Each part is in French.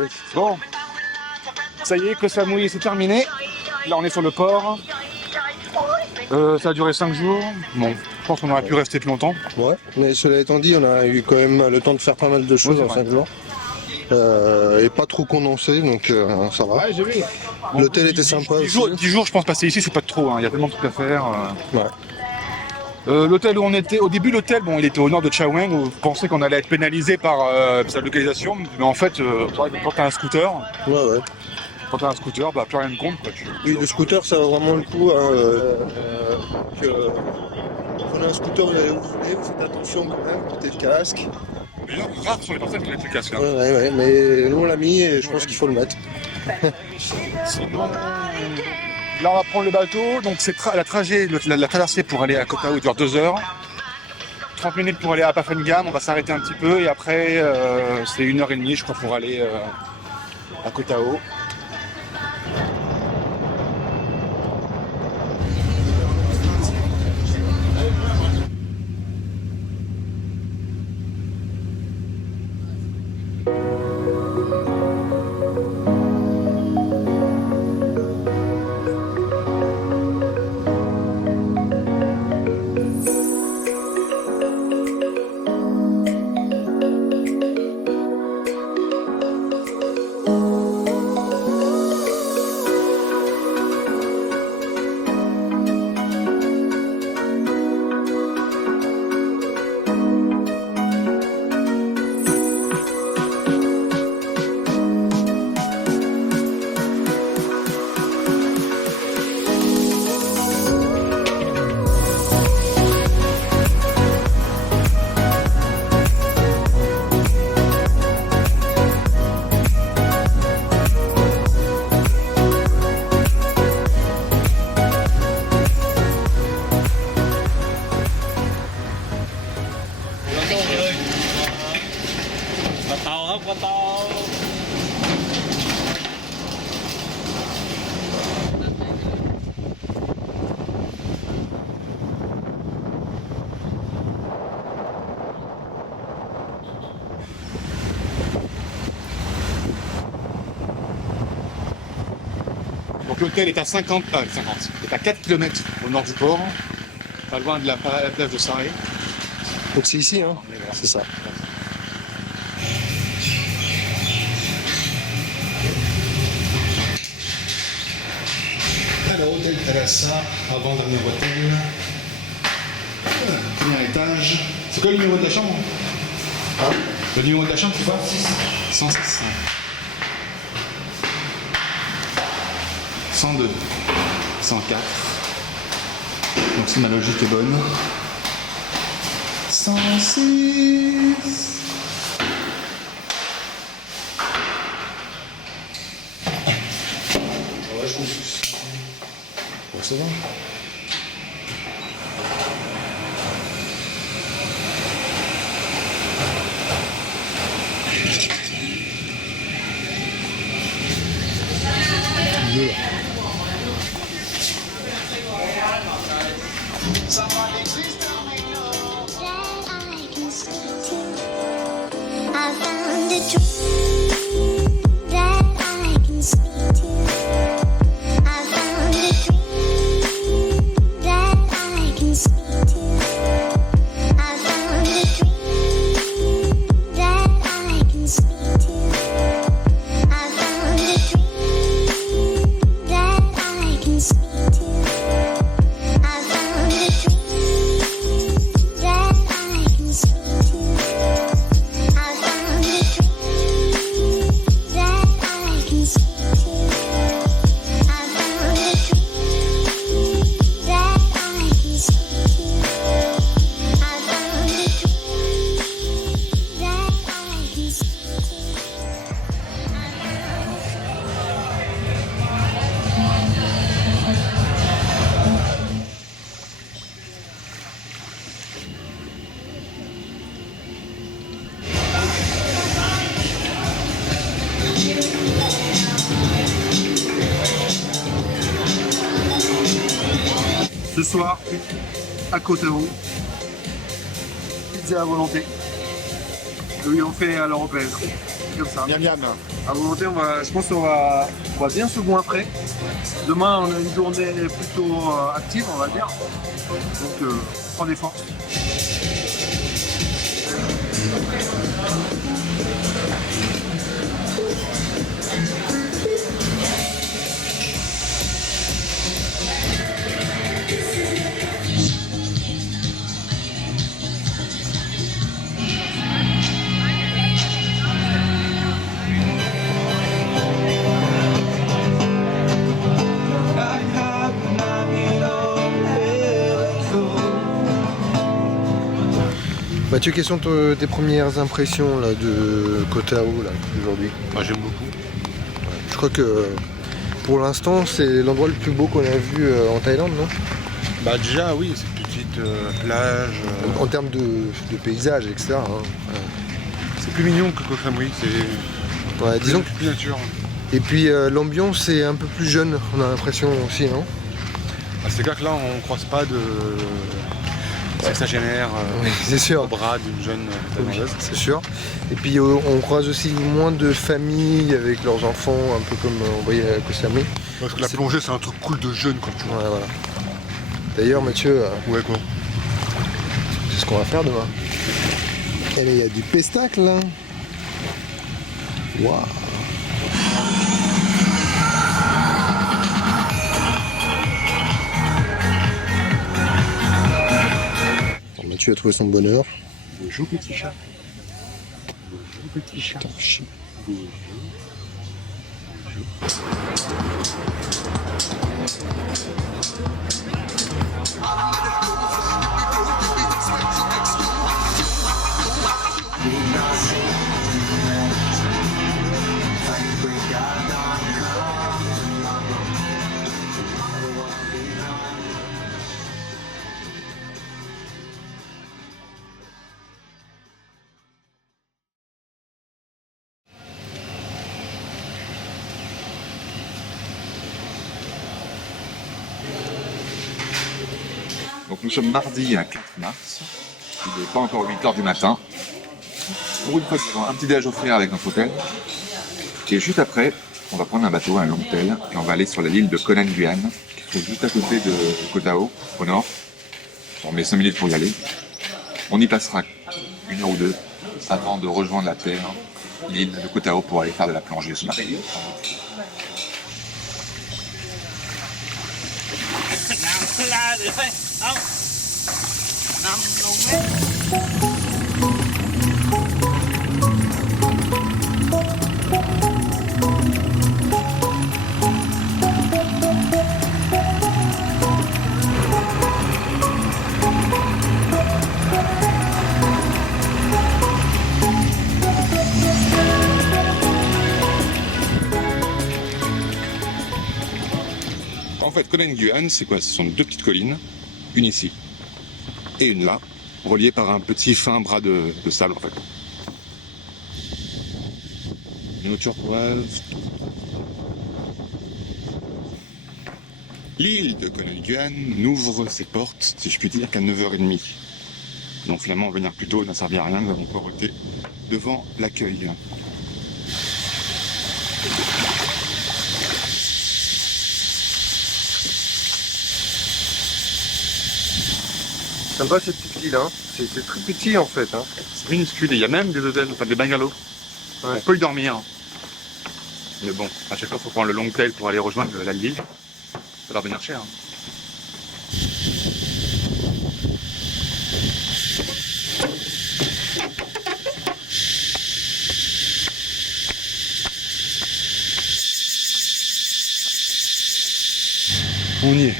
oui. Bon, ça y est, Koh Samui c'est terminé. Là on est sur le port. Ça a duré 5 jours. Bon, je pense qu'on aurait pu rester plus longtemps. Ouais, mais cela étant dit, on a eu quand même le temps de faire pas mal de choses Oui, en c'est 5 jours. Et pas trop condensé, donc ça va. Ouais, j'ai vu. L'hôtel était sympa aussi. 10 jours, je pense, passer ici, c'est pas trop. Il y a tellement de trucs à faire. Ouais. L'hôtel où on était, au début, l'hôtel, bon, il était au nord de Chaweng, où je pensais qu'on allait être pénalisé par sa localisation, mais en fait, quand t'as un scooter, Ouais. bah, plus rien ne compte, quoi. Oui, le scooter, ça vaut vraiment le coup. Hein, vous prenez un scooter, vous allez où vous voulez, vous faites attention quand même, portez le casque. Mais là, rares sont les personnes qui mettent le casque. Hein. Ouais, mais nous on l'a mis et je pense qu'il faut le mettre. Sinon, là, on va prendre le bateau, donc c'est la traversée pour aller à Koh Tao dure 2 heures. 30 minutes pour aller à Phaphengam, on va s'arrêter un petit peu et après c'est 1h30 je crois pour aller à Koh Tao. Donc l'hôtel est à 50, est à 4 km au nord du port, pas loin de la plage de Saré. Donc c'est ici, hein, c'est ça. Alors, hôtel Thalassa, avant-dernier hôtel. Premier étage. C'est quoi le numéro de la chambre? Hein? Le numéro de la chambre, c'est quoi? 106. 102. 104. Donc si ma logique est bonne. 106. Ouais, je pense. Bon, ça va. I found a dream that I can speak to. I found a dream that I can speak to. I found a dream that I can speak to. I found a dream that I can speak to. I found a dream that I can speak to. I found a dream that I can speak to. I found a dream that I can speak to. I found a dream that I can speak to. Ce soir, à Koh Tao, pizza à volonté. Oui, on fait à l'européenne. comme ça. Miam miam. À volonté, je pense qu'on va bien se boire après. Demain, on a une journée plutôt active, on va dire. Donc, prends des forces. Mathieu, quelles sont tes premières impressions là, de Koh Tao là, aujourd'hui? J'aime beaucoup. Je crois que pour l'instant c'est l'endroit le plus beau qu'on a vu en Thaïlande, non? Bah déjà oui, cette petite plage. En termes de paysage, etc. Hein. C'est plus mignon que Koh Samui, c'est Ouais, disons. plus nature. Et puis l'ambiance est un peu plus jeune, on a l'impression aussi, non? C'est clair que là on croise pas de sexagénaire Oui, c'est sûr. au bras d'une jeune thaïlandaise. C'est sûr. Et puis on croise aussi moins de familles avec leurs enfants, un peu comme on voyait à Koh Samui. Parce que la plongée c'est un truc cool de jeune quand tu vois. Ouais, voilà. D'ailleurs, Mathieu, Ouais quoi. c'est ce qu'on va faire demain. Et là, il y a du pestacle là. Waouh. Bon, Mathieu a trouvé son bonheur. Bonjour petit chat. Bonjour petit chat. Bonjour. Donc nous sommes mardi 4 mars, il n'est pas encore 8h du matin. Pour une fois, nous avons un petit déj offert avec notre hôtel. Et juste après, on va prendre un bateau, un long tel, et on va aller sur l'île de Koh Nan Nguyen, qui se trouve juste à côté de Koh Tao, au nord. On met 5 minutes pour y aller. On y passera 1 heure ou 2 avant de rejoindre la terre, l'île de Koh Tao, pour aller faire de la plongée sous-marine. En fait, Koh Nan Nguyen, c'est quoi? Ce sont 2 petites collines, une ici et une là, reliées par un petit fin bras de sable en fait. Une eau turquoise. L'île de Koh Nan Nguyen n'ouvre ses portes, si je puis dire, qu'à 9h30. Donc finalement, venir plus tôt n'a servi à rien, nous avons encore été devant l'accueil. Sympa cette petite île, hein. C'est très petit en fait. Hein. C'est minuscule et il y a même des hôtels, enfin des bungalows. Ouais. On peut y dormir. Mais bon, à chaque fois il faut prendre le long tail pour aller rejoindre la l'île. Ça va revenir cher. On y est.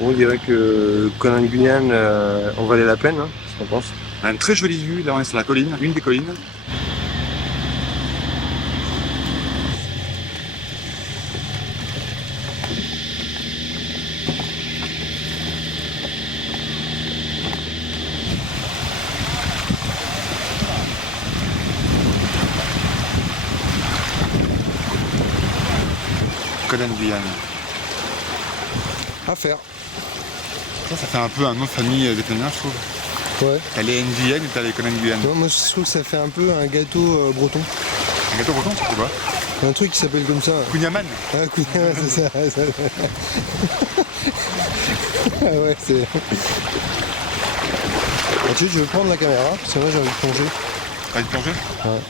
On dirait que Koh Nan Nguyen en valait la peine, hein, qu'est-ce qu'on pense? On a une très jolie vue, là on est sur la colline, une des collines. Conan Guyane. À faire. Ça fait un peu un nom de famille vietnamien, je trouve. Ouais. T'as les Nguyen et t'as les Conan Guyane. Tu vois, moi je trouve que ça fait un peu un gâteau breton. Un gâteau breton, c'est quoi? Un truc qui s'appelle comme ça. Kunyaman. Ah, c'est ça. Ah ouais, c'est. Ah, tu veux prendre la caméra, parce que moi j'ai envie de plonger. T'as envie de plonger? Ouais.